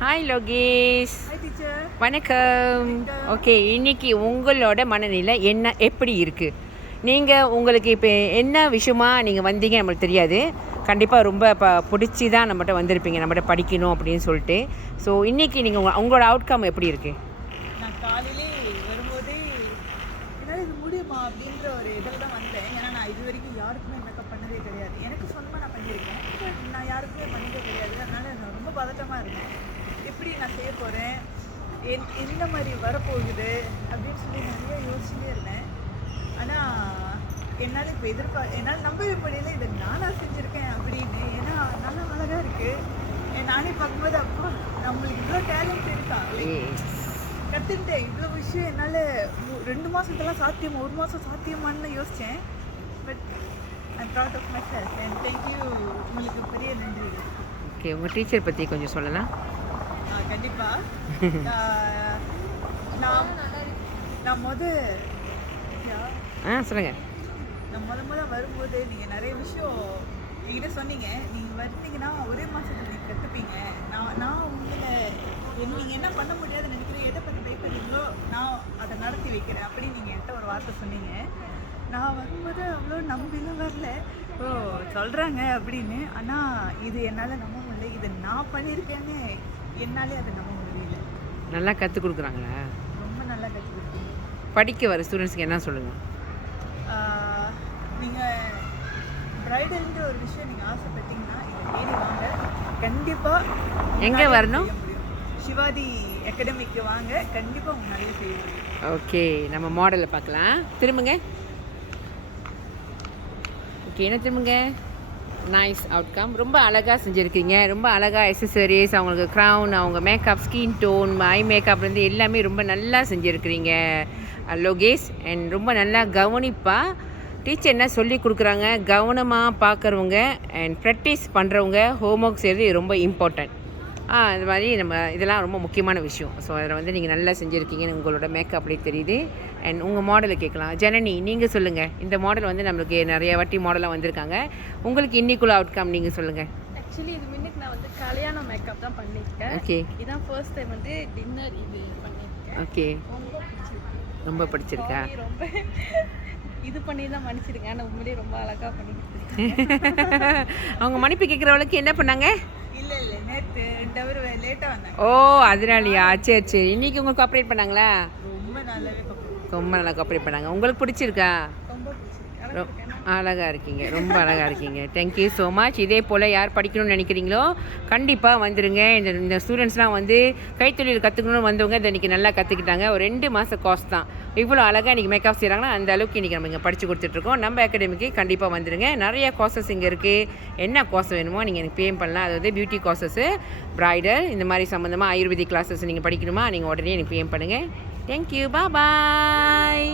Hi Lokesh. Hi teacher. வணக்கம். Okay, இன்னைக்கு உங்களோட மனநிலை எப்படி இருக்குது? உங்களுக்கு இப்போ என்ன விஷயமா நீங்கள் வந்தீங்க நம்மளுக்கு தெரியாது. கண்டிப்பாக ரொம்ப பிடிச்சி தான் நம்மகிட்ட வந்திருப்பீங்க, நம்மகிட்ட படிக்கணும் அப்படின்னு சொல்லிட்டு. ஸோ இன்றைக்கி நீங்கள் உங்களோட அவுட்கம் எப்படி இருக்குது? நான் காலையிலே வரும்போதே என்னால் இது முடியுமா அப்படின்ற ஒரு இதில் தான் வந்தேன். ஏன்னா நான் இது வரைக்கும் யாருக்குமே மேக்கப் பண்ணதே கிடையாது. எனக்கு சொந்தமாக நான் பண்ணியிருக்கேன், நான் யாருக்குமே பண்ணதே கிடையாது. அதனால் நான் ரொம்ப பதட்டமாக இருக்கேன். எப்படி நான் செய்ய போகிறேன், எந்த மாதிரி வரப்போகுது அப்படின்னு சொல்லி நிறைய யோசிச்சுட்டே இருந்தேன். ஆனால் என்னால் இப்போ என்னால் நம்பவே முடியல இதை நானாக செஞ்சுருக்கேன் அப்படின்னு. ஏன்னா நல்லா அழகாக இருக்குது. நானே பார்க்கும்போது அப்போ நம்மளுக்கு இவ்வளோ டேலண்ட் இருக்கா, கற்றுக்கிட்டேன் இவ்வளோ விஷயம். என்னால் 2 மாதத்துலாம் சாத்தியமா, 1 மாதம் சாத்தியமானு யோசித்தேன். But I'm proud of myself and thank you. உங்களுக்கு பெரிய நன்றி. ஓகே, உங்கள் டீச்சர் பற்றி கொஞ்சம் சொல்லலாம். கண்டிப்பாக நான் சொல்லுங்கள். நான் முத வரும்போது நீங்கள் நிறைய விஷயம் என்கிட்ட சொன்னீங்க. நீங்கள் வந்தீங்கன்னா ஒரே மாதத்தில் நீங்கள் கற்றுப்பீங்க. நான் உங்களை நீங்கள் என்ன பண்ண முடியாதுன்னு நினைக்கிறேன், எதை பற்றி பயப்படுறீங்களோ நான் அதை நடத்தி வைக்கிறேன் அப்படின்னு நீங்கள் என்கிட்ட ஒரு வார்த்தை சொன்னீங்க. நான் வரும்போது அவ்வளோ நம்பிலாம் வரல, ஓ சொல்கிறாங்க அப்படின்னு. ஆனால் இது என்னால் நம்ப முடியல, இது நான் பண்ணியிருக்கேன்னு என்னாலே அதை நம்ப முடியல. நல்லா கற்றுக் கொடுக்குறாங்களா? ரொம்ப நல்லா கற்றுக் கொடுக்குறீங்க. படிக்க வர ஸ்டூடெண்ட்ஸ்க்கு என்ன சொல்லுங்கள்? நீங்கள் ப்ரைடல்ன்ற ஒரு விஷயம் நீங்கள் ஆசைப்பட்டீங்கன்னா இதை தேடி வாங்க. கண்டிப்பாக எங்கே வரணும்? சிவாதி அகாடமிக்கு வாங்க, கண்டிப்பாக உங்க நிறைய செய்வோம். ஓகே, நம்ம மாடலை பார்க்கலாம். திரும்புங்க. ஓகே, என்ன திரும்புங்க. Nice outcome. ரொம்ப அழகாக செஞ்சுருக்கீங்க. ரொம்ப அழகாக எக்ஸசரிஸ், அவங்களுக்கு க்ரௌன், அவங்க மேக்கப், ஸ்கின் டோன், ஐ மேக்கப்லேருந்து எல்லாமே ரொம்ப நல்லா செஞ்சுருக்கிறீங்க லோகேஷ். அண்ட் ரொம்ப நல்லா கவனிப்பாக டீச்சர் என்ன சொல்லி கொடுக்குறாங்க, கவனமாக பார்க்குறவங்க அண்ட் ப்ராக்டிஸ் பண்ணுறவங்க ஹோம் ஒர்க் செய்கிறது ரொம்ப இம்பார்ட்டண்ட். இந்த மாதிரி இதெல்லாம் ரொம்ப முக்கியமான விஷயம். ஸோ அதில் நீங்கள் நல்லா செஞ்சுருக்கீங்கன்னு உங்களோட மேக்கப்லேயே தெரியுது. அண்ட் உங்கள் மாடலை கேட்கலாம். ஜனனி, நீங்கள் சொல்லுங்கள். இந்த மாடல் நம்மளுக்கு நிறைய வாட்டி மாடலாக வந்திருக்காங்க. உங்களுக்கு இன்னைக்குள்ள அவுட்கம் நீங்கள் சொல்லுங்கள். ஆக்சுவலி இது முன்னுக்கு நான் கல்யாண மேக்கப் தான் பண்ணியிருக்கேன். ஓகே, இதான் ஃபர்ஸ்ட் டைம் டின்னர் இது பண்ணியிருக்கேன். ஓகே, ரொம்ப பிடிச்சிருக்கா? ரொம்ப இது பண்ணி தான் மன்னிச்சிருங்க, ஆனால் உண்மையிலேயே ரொம்ப அழகாக பண்ணிக்கிட்டு அவங்க மன்னிப்பு கேட்குறவளுக்கு என்ன பண்ணாங்க? இல்லை நேற்று 2 ஹவர் லேட்டாக வந்தாங்க. ஓ, அதனாலயா? சரி. இன்னைக்கு உங்களுக்கு கோஆப்ரேட் பண்ணாங்களா? ரொம்ப நல்லாவே ரொம்ப நல்லா கோஆப்ரேட் பண்ணாங்க. உங்களுக்கு பிடிச்சிருக்கா? ரொம்ப பிடிச்சிருக்கு. அழகாக இருக்கீங்க, ரொம்ப அழகாக இருக்கீங்க. Thank you so much. இதே போல் யார் படிக்கணும்னு நினைக்கிறீங்களோ கண்டிப்பாக வந்துடுங்க. இந்த ஸ்டூடெண்ட்ஸ்லாம் கைத்தொழில் கற்றுக்கணும்னு வந்தவங்க இதை இன்றைக்கி நல்லா கற்றுக்கிட்டாங்க. ஒரு 2 மாத கோர்ஸ் தான். இவ்வளோ அழகாக இன்றைக்கி மேக்கப் செய்கிறாங்கன்னா அந்த அளவுக்கு இன்றைக்கி நம்ம இங்கே படித்து கொடுத்துட்ருக்கோம். நம்ம அகாடமிக்கு கண்டிப்பாக வந்துடுங்க. நிறைய கோர்சஸ் இங்கே இருக்குது. என்ன கோர்ஸ் வேணுமோ நீங்கள் எனக்கு பேம் பண்ணலாம். அதாவது பியூட்டி கோர்சஸ்ஸு, ப்ரைடல், இந்த மாதிரி சம்மந்தமாக ஆயுர்வேதிக் கிளாஸஸ் நீங்கள் படிக்கணுமா, நீங்கள் உடனே எனக்கு பேம் பண்ணுங்கள். தேங்க்யூ, பாய்.